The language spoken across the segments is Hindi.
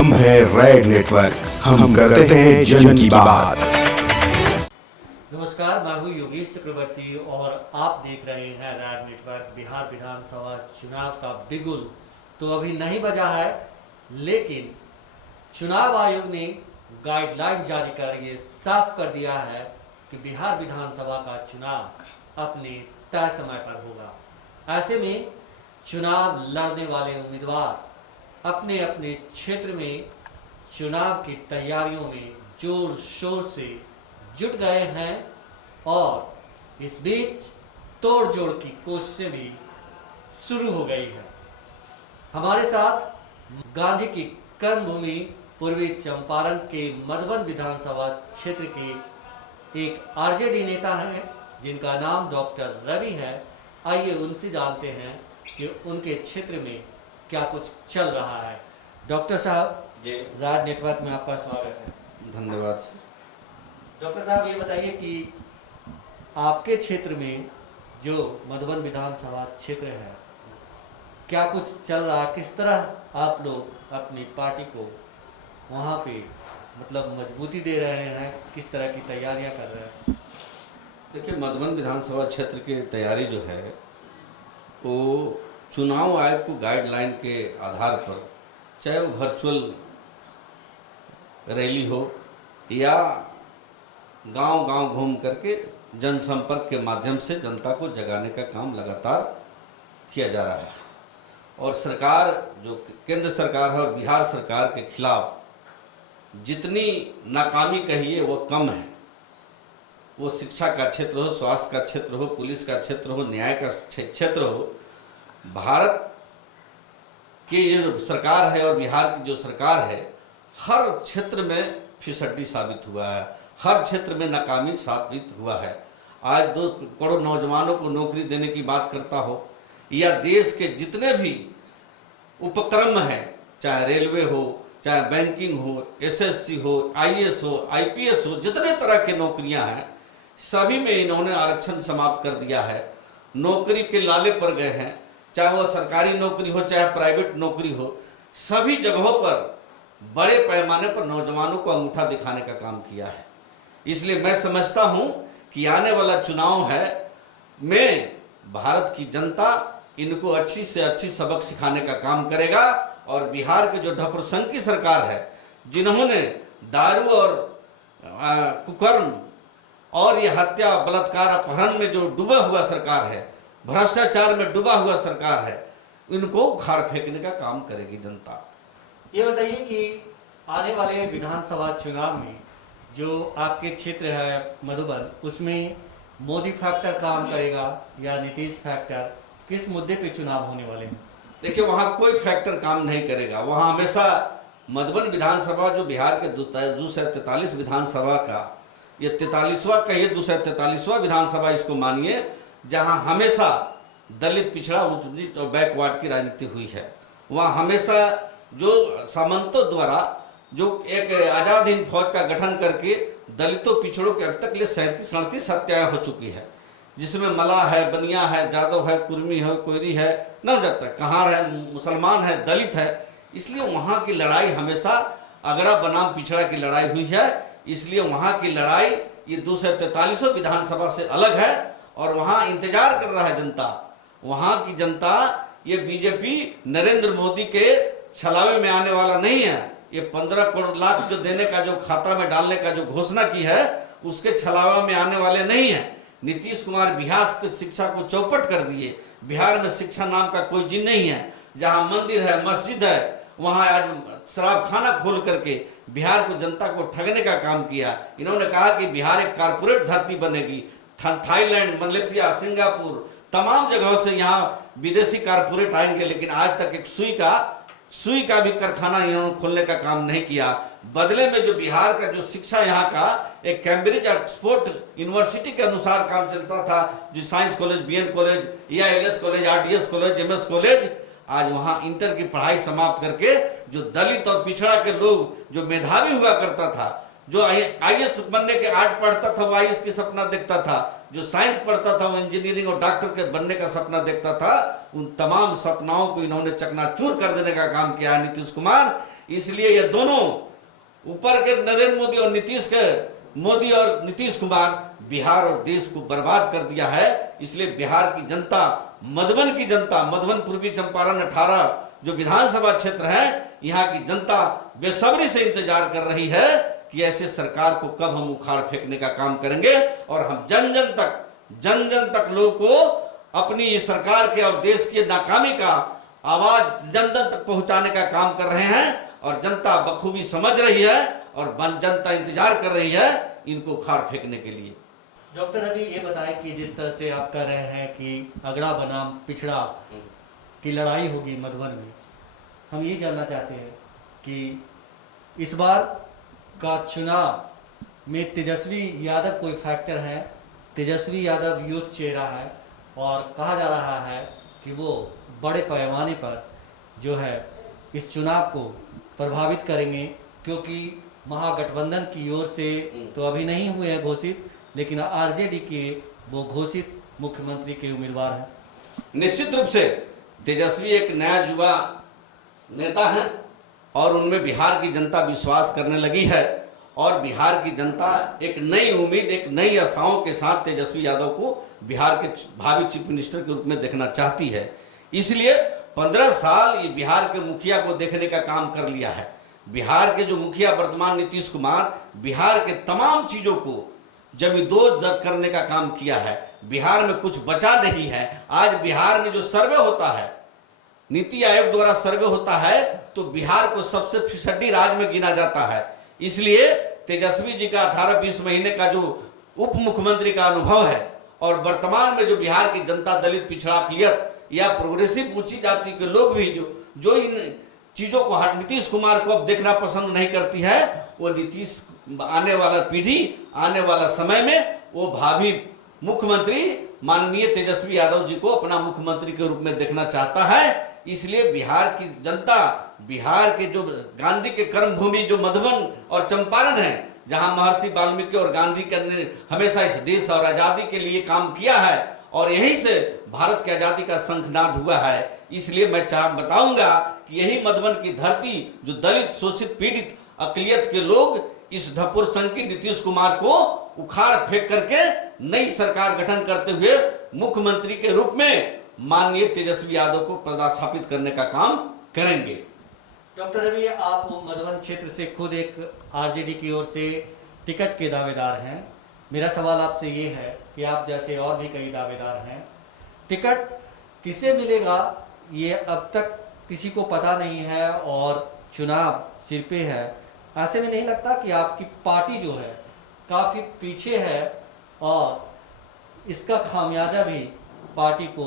हम हैं रेड नेटवर्क, हम करते हैं जन की बात। नमस्कार, मैं हूँ योगेश चक्रवर्ती और आप देख रहे हैं रेड नेटवर्क। बिहार विधानसभा चुनाव का बिगुल तो अभी नहीं बजा है, लेकिन चुनाव आयोग ने गाइडलाइन जारी कर ये साफ कर दिया है कि बिहार विधानसभा का चुनाव अपने तय समय पर होगा। ऐसे में चुनाव लड़ने वाले उम्मीदवार अपने अपने क्षेत्र में चुनाव की तैयारियों में जोर शोर से जुट गए हैं और इस बीच तोड़ जोड़ की कोशिशें भी शुरू हो गई है। हमारे साथ गांधी की कर्मभूमि पूर्वी चंपारण के मधुबन विधानसभा क्षेत्र के एक आरजेडी नेता हैं जिनका नाम डॉक्टर रवि है। आइए उनसे जानते हैं कि उनके क्षेत्र में क्या कुछ चल रहा है। डॉक्टर साहब जी, राज नेटवर्क में आपका स्वागत है। धन्यवाद सर। डॉक्टर साहब ये बताइए कि आपके क्षेत्र में जो मधुबन विधानसभा क्षेत्र है, क्या कुछ चल रहा है? किस तरह आप लोग अपनी पार्टी को वहाँ पे मतलब मजबूती दे रहे हैं? किस तरह की तैयारियां कर रहे हैं? देखिए, मधुबन विधानसभा क्षेत्र की तैयारी जो है वो चुनाव आयोग को गाइडलाइन के आधार पर, चाहे वो वर्चुअल रैली हो या गांव-गांव घूम करके जनसंपर्क के माध्यम से जनता को जगाने का काम लगातार किया जा रहा है। और सरकार, जो केंद्र सरकार है और बिहार सरकार के खिलाफ जितनी नाकामी कहिए वो कम है। वो शिक्षा का क्षेत्र हो, स्वास्थ्य का क्षेत्र हो, पुलिस का क्षेत्र हो, न्याय का क्षेत्र हो, भारत की ये जो सरकार है और बिहार की जो सरकार है, हर क्षेत्र में फिसड्डी साबित हुआ है, हर क्षेत्र में नाकामी साबित हुआ है। आज 2 करोड़ नौजवानों को नौकरी देने की बात करता हो या देश के जितने भी उपक्रम हैं, चाहे रेलवे हो, चाहे बैंकिंग हो, एसएससी हो, आईएएस हो, आईपीएस हो, जितने तरह की नौकरियां हैं सभी में इन्होंने आरक्षण समाप्त कर दिया है। नौकरी के लाले पर गए हैं, चाहे वह सरकारी नौकरी हो चाहे प्राइवेट नौकरी हो, सभी जगहों पर बड़े पैमाने पर नौजवानों को अंगूठा दिखाने का काम किया है। इसलिए मैं समझता हूं कि आने वाला चुनाव है में भारत की जनता इनको अच्छी से अच्छी सबक सिखाने का काम करेगा। और बिहार के जो ढपरसंकी सरकार है, जिन्होंने दारू और कुकर्म और ये हत्या, बलात्कार, अपहरण में जो डूबा हुआ सरकार है, भ्रष्टाचार में डूबा हुआ सरकार है, इनको उखाड़ फेंकने का काम करेगी जनता। ये बताइए कि आने वाले विधानसभा चुनाव में जो आपके क्षेत्र है मधुबन, उसमें मोदी फैक्टर काम करेगा या नीतीश फैक्टर? किस मुद्दे पे चुनाव होने वाले हैं? देखिए, वहाँ कोई फैक्टर काम नहीं करेगा। वहाँ हमेशा मधुबन विधानसभा जो बिहार के 243 विधानसभा का, ये 43वां कहिए, 243वां विधानसभा इसको मानिए, जहाँ हमेशा दलित, पिछड़ा, उच्च और बैकवर्ड की राजनीति हुई है। वहाँ हमेशा जो सामंतों द्वारा जो एक आज़ाद हिंद फौज का गठन करके दलितों, पिछड़ों के अब तक लिए 37-38 हत्याएं हो चुकी है, जिसमें मलाह है, बनिया है, जादव है, कुर्मी है, कोयरी है, नवजात तक, कहार है, मुसलमान है, दलित है। इसलिए वहाँ की लड़ाई हमेशा अगड़ा बनाम पिछड़ा की लड़ाई हुई है। इसलिए वहाँ की लड़ाई ये 243 विधानसभा से अलग है और वहाँ इंतजार कर रहा है जनता। वहाँ की जनता ये बीजेपी नरेंद्र मोदी के छलावे में आने वाला नहीं है। ये 15 करोड़ लाख जो देने का, जो खाता में डालने का जो घोषणा की है, उसके छलावे में आने वाले नहीं है। नीतीश कुमार बिहार की शिक्षा को चौपट कर दिए। बिहार में शिक्षा नाम का कोई चीज नहीं है। जहाँ मंदिर है, मस्जिद है, वहाँ आज शराब खाना खोल करके बिहार को, जनता को ठगने का काम किया। इन्होंने कहा कि बिहार एक कारपोरेट धरती बनेगी। थाईलैंड, मलेशिया, सिंगापुर, तमाम जगहों से यहाँ विदेशी कारपोरेट आएंगे, लेकिन आज तक एक सुई का भी कारखाना इन्होंने खोलने का काम नहीं किया। बदले में जो बिहार का जो शिक्षा यहाँ का एक कैम्ब्रिज ऑक्सफोर्ड यूनिवर्सिटी के अनुसार काम चलता था, जो science college, BN college, EILS college, RDS college, MS college, आज वहाँ इंटर की पढ़ाई समाप्त करके जो दलित और पिछड़ा के लोग, जो मेधावी हुआ करता था, जो IAS बनने के आर्ट पढ़ता था वो IAS की सपना देखता था, जो साइंस पढ़ता था वो इंजीनियरिंग और डॉक्टर के बनने का सपना देखता था, उन तमाम सपनाओं को इन्होंने चकनाचूर कर देने का काम किया है नीतीश कुमार। इसलिए ये दोनों ऊपर के नरेंद्र मोदी और नीतीश कुमार बिहार और देश को बर्बाद कर दिया है। इसलिए बिहार की जनता, मधुबन की जनता, मधुबन पूर्वी चंपारण 18 जो विधानसभा क्षेत्र है, यहाँ की जनता बेसब्री से इंतजार कर रही है कि ऐसे सरकार को कब हम उखाड़ फेंकने का काम करेंगे और हम जन जन तक लोगों को अपनी इस सरकार के और देश की नाकामी का आवाज जन जन तक पहुंचाने का काम कर रहे हैं। और जनता बखूबी समझ रही है और जनता इंतजार कर रही है इनको उखाड़ फेंकने के लिए। डॉक्टर अभी ये बताएं कि जिस तरह से आप कह रहे हैं कि अगड़ा बनाम पिछड़ा की लड़ाई होगी मधुबन में, हम ये जानना चाहते हैं कि इस बार का चुनाव में तेजस्वी यादव कोई फैक्टर है? तेजस्वी यादव यूथ चेहरा है और कहा जा रहा है कि वो बड़े पैमाने पर जो है इस चुनाव को प्रभावित करेंगे, क्योंकि महागठबंधन की ओर से तो अभी नहीं हुए हैं घोषित, लेकिन आरजेडी के वो घोषित मुख्यमंत्री के उम्मीदवार हैं। निश्चित रूप से तेजस्वी एक नया युवा नेता है और उनमें बिहार की जनता विश्वास करने लगी है और बिहार की जनता एक नई उम्मीद, एक नई आशाओं के साथ तेजस्वी यादव को बिहार के भावी चीफ मिनिस्टर के रूप में देखना चाहती है। इसलिए 15 साल ये बिहार के मुखिया को देखने का काम कर लिया है। बिहार के जो मुखिया वर्तमान नीतीश कुमार, बिहार के तमाम चीजों को जमींदोज करने का काम किया है। बिहार में कुछ बचा नहीं है। आज बिहार में जो सर्वे होता है, नीति आयोग द्वारा सर्वे होता है, तो बिहार को सबसे फिसड्डी राज्य में गिना जाता है। इसलिए तेजस्वी जी का 18-20 महीने का जो उप मुख्यमंत्री का अनुभव है और वर्तमान में जो बिहार की जनता, दलित, पिछड़ा, अकलियत या प्रोग्रेसिव ऊंची जाति के लोग भी जो इन चीजों को नीतीश कुमार को अब देखना पसंद नहीं करती है, वो नीतीश आने वाला पीढ़ी, आने वाला समय में वो भावी मुख्यमंत्री माननीय तेजस्वी यादव जी को अपना मुख्यमंत्री के रूप में देखना चाहता है। इसलिए बिहार की जनता, बिहार के जो गांधी के कर्मभूमि जो मधुबन और चंपारण है, जहां महर्षि वाल्मीकि और गांधी ने हमेशा इस देश और आजादी के लिए काम किया है और यहीं से भारत की आजादी का शंखनाद हुआ है। इसलिए मैं बताऊंगा कि यही मधुबन की धरती, जो दलित, शोषित, पीड़ित, अकलियत के लोग इस ढपुर संकी नीतीश कुमार को उखाड़ फेंक करके नई सरकार गठन करते हुए मुख्यमंत्री के रूप में माननीय तेजस्वी यादव को प्रतिस्थापित करने का काम करेंगे। डॉक्टर रवि, आप मधुबन क्षेत्र से खुद एक आरजेडी की ओर से टिकट के दावेदार हैं। मेरा सवाल आपसे ये है कि आप जैसे और भी कई दावेदार हैं, टिकट किसे मिलेगा ये अब तक किसी को पता नहीं है और चुनाव सिर पे है। ऐसे में नहीं लगता कि आपकी पार्टी जो है काफ़ी पीछे है और इसका खामियाजा भी पार्टी को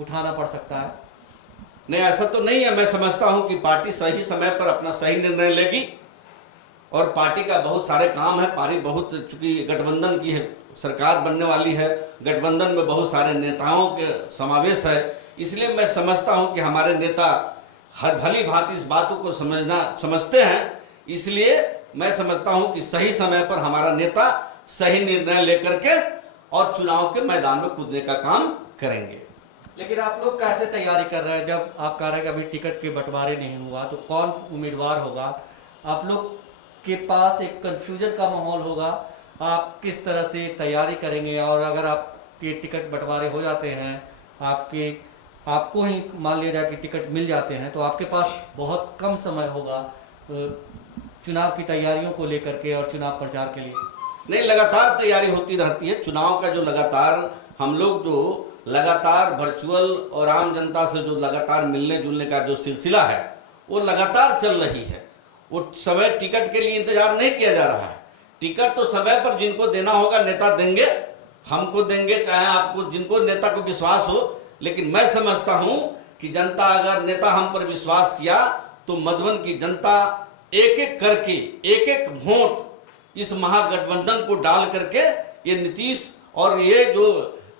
उठाना पड़ सकता है? नहीं, ऐसा तो नहीं है। मैं समझता हूं कि पार्टी सही समय पर अपना सही निर्णय लेगी और पार्टी का बहुत सारे काम है। पार्टी बहुत, चूंकि गठबंधन की है, सरकार बनने वाली है, गठबंधन में बहुत सारे नेताओं के समावेश है। इसलिए मैं समझता हूं कि हमारे नेता हर भली भांति इस बातों को समझते हैं। इसलिए मैं समझता हूं कि सही समय पर हमारा नेता सही निर्णय लेकर के और चुनाव के मैदान में कूदने का काम करेंगे। लेकिन आप लोग कैसे तैयारी कर रहे हैं? जब आप कह रहे हैं कि अभी टिकट के बंटवारे नहीं हुआ तो कौन उम्मीदवार होगा? आप लोग के पास एक कंफ्यूजन का माहौल होगा। आप किस तरह से तैयारी करेंगे? और अगर आपके टिकट बंटवारे हो जाते हैं, आपको ही मान लिया जाए कि टिकट मिल जाते हैं, तो आपके पास बहुत कम समय होगा चुनाव की तैयारियों को लेकर के और चुनाव प्रचार के लिए। नहीं, लगातार तैयारी होती रहती है। चुनाव का जो लगातार हम लोग जो लगातार वर्चुअल और आम जनता से जो लगातार मिलने जुलने का जो सिलसिला है वो लगातार चल रही है। वो समय टिकट के लिए इंतजार नहीं किया जा रहा है। टिकट तो समय पर जिनको देना होगा नेता देंगे, हमको देंगे, चाहे आपको, जिनको नेता को विश्वास हो। लेकिन मैं समझता हूं कि जनता, अगर नेता हम पर विश्वास किया तो मधुबन की जनता एक एक करके, एक एक वोट इस महागठबंधन को डाल करके ये नीतीश और ये जो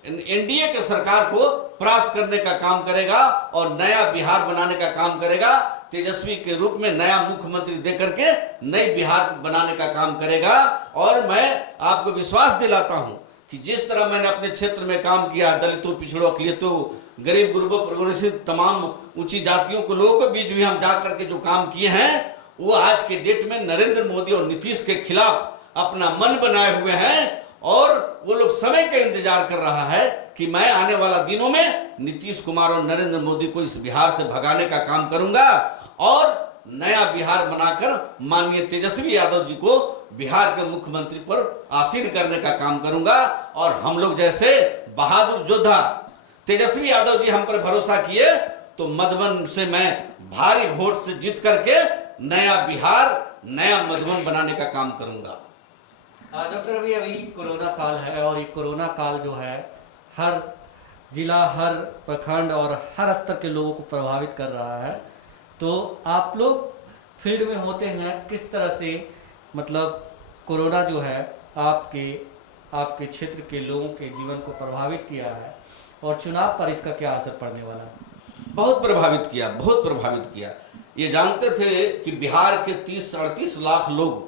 एनडीए के सरकार को परास्त करने का काम करेगा और नया बिहार बनाने का काम करेगा। तेजस्वी के रूप में नया मुख्यमंत्री देकर के नई बिहार बनाने का काम करेगा। और मैं आपको विश्वास दिलाता हूं कि जिस तरह मैंने अपने क्षेत्र में काम किया, दलितों, पिछड़ों, अकलियतों, गरीब गुरबों, प्रोग्रेसिव, तमाम ऊंची जातियों को, लोगों के बीच भी हम जा करके जो काम किए हैं वो आज के डेट में नरेंद्र मोदी और नीतीश के खिलाफ अपना मन बनाए हुए हैं और वो लोग समय का इंतजार कर रहा है कि मैं आने वाला दिनों में नीतीश कुमार और नरेंद्र मोदी को इस बिहार से भगाने का काम करूंगा और नया बिहार बनाकर माननीय तेजस्वी यादव जी को बिहार के मुख्यमंत्री पर आसीन करने का काम करूंगा। और हम लोग जैसे बहादुर योद्धा तेजस्वी यादव जी हम पर भरोसा किए तो मधुबन से मैं भारी वोट से जीत करके नया बिहार नया मधुबन बनाने का काम करूंगा। डॉक्टर अभी कोरोना काल है और ये कोरोना काल जो है हर जिला हर प्रखंड और हर स्तर के लोगों को प्रभावित कर रहा है। तो आप लोग फील्ड में होते हैं, किस तरह से मतलब कोरोना जो है आपके क्षेत्र के लोगों के जीवन को प्रभावित किया है और चुनाव पर इसका क्या असर पड़ने वाला है? बहुत प्रभावित किया, बहुत प्रभावित किया। ये जानते थे कि बिहार के 30-38 लाख लोग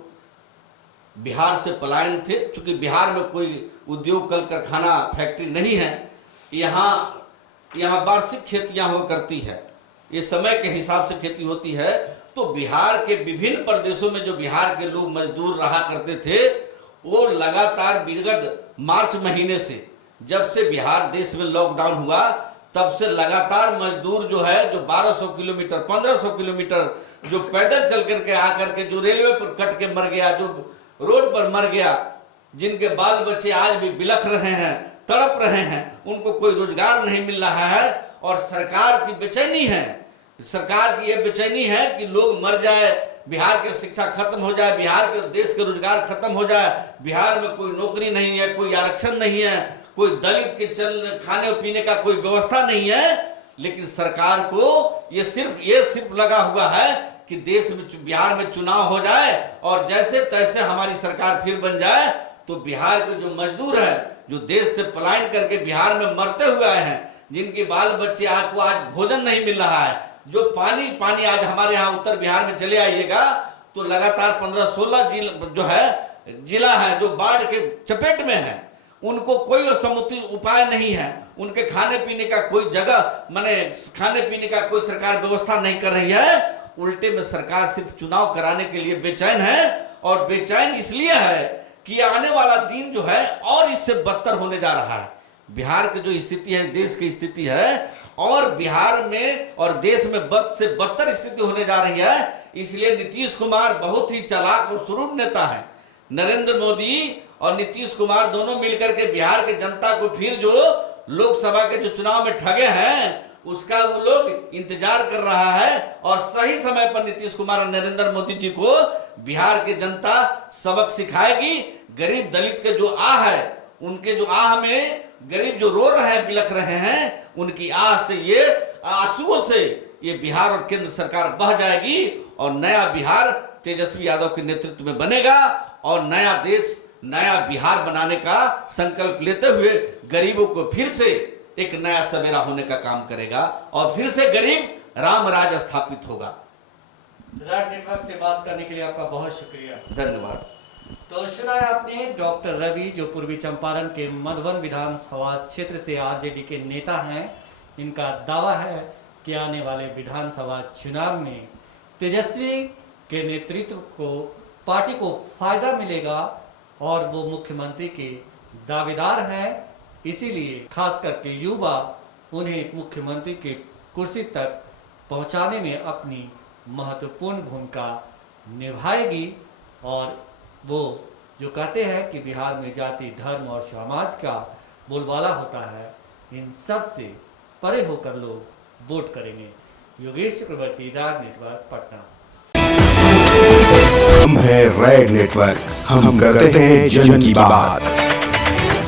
बिहार से पलायन थे। चूंकि बिहार में कोई उद्योग कल कारखाना फैक्ट्री नहीं है, यहाँ वार्षिक खेतियां हुआ करती है, ये समय के हिसाब से खेती होती है। तो बिहार के विभिन्न प्रदेशों में जो बिहार के लोग मजदूर रहा करते थे वो लगातार विगत मार्च महीने से जब से बिहार देश में लॉकडाउन हुआ तब से लगातार मजदूर जो है जो 1200 किलोमीटर 1500 किलोमीटर जो पैदल चल करके आकर के जो रेलवे पर कट के मर गया, जो रोड पर मर गया, जिनके बाल बच्चे आज भी बिलख रहे हैं, तड़प रहे हैं, उनको कोई रोजगार नहीं मिल रहा है। और सरकार की बेचैनी है, सरकार की यह बेचैनी है कि लोग मर जाए, बिहार की शिक्षा खत्म हो जाए, बिहार के देश के रोजगार खत्म हो जाए, बिहार में कोई नौकरी नहीं है, कोई आरक्षण नहीं है, कोई दलित के खाने पीने का कोई व्यवस्था नहीं है। लेकिन सरकार को ये सिर्फ लगा हुआ है कि देश में बिहार में चुनाव हो जाए और जैसे तैसे हमारी सरकार फिर बन जाए तो बिहार के जो मजदूर है जो देश से पलायन करके बिहार में मरते हुए आए हैं, जिनके बाल बच्चे को आज भोजन नहीं मिल रहा है, जो पानी आज हमारे यहाँ उत्तर बिहार में चले आइएगा तो लगातार 15-16 जो है जिला है जो बाढ़ के चपेट में है, उनको कोई समुचित उपाय नहीं है, उनके खाने पीने का कोई जगह माने खाने पीने का कोई सरकार व्यवस्था नहीं कर रही है। उल्टे में सरकार सिर्फ चुनाव कराने के लिए बेचैन है और बेचैन इसलिए है कि आने वाला दिन जो है और इससे बदतर होने जा रहा है। बिहार की जो स्थिति है, देश की स्थिति है और बिहार में और देश में बद से बदतर स्थिति होने जा रही है। इसलिए नीतीश कुमार बहुत ही चालाक और सुरूर नेता है। नरेंद्र मोदी और नीतीश कुमार दोनों मिलकर के बिहार के जनता को फिर जो लोकसभा के जो चुनाव में ठगे हैं उसका वो लोग इंतजार कर रहा है और सही समय पर नीतीश कुमार और नरेंद्र मोदी जी को बिहार की जनता सबक सिखाएगी। गरीब दलित के जो आह है, उनके जो आह में गरीब जो रो रहे हैं, बिलख रहे हैं, उनकी आह से ये आंसुओं से ये बिहार और केंद्र सरकार बह जाएगी और नया बिहार तेजस्वी यादव के नेतृत्व में बनेगा और नया देश नया बिहार बनाने का संकल्प लेते हुए गरीबों को फिर से एक नया सवेरा होने का काम करेगा और फिर से गरीब राम राज स्थापित होगा। राज नेटवर्क से बात करने के लिए आपका बहुत शुक्रिया, धन्यवाद। तो सुना है आपने डॉक्टर रवि जो पूर्वी चंपारण के मधुबन विधानसभा क्षेत्र से आरजेडी के नेता हैं। इनका दावा है कि आने वाले विधानसभा चुनाव में तेजस्वी के नेतृत्व को पार्टी को फायदा मिलेगा और वो मुख्यमंत्री के दावेदार हैं। इसीलिए खास करके युवा उन्हें मुख्यमंत्री की कुर्सी तक पहुंचाने में अपनी महत्वपूर्ण भूमिका निभाएगी। और वो जो कहते हैं कि बिहार में जाति धर्म और समाज का बोलबाला होता है, इन सब से परे होकर लोग वोट करेंगे। योगेश चक्रवर्ती, राज नेटवर्क, पटना। हम हैं रेड नेटवर्क, हम करते हैं जन की बात।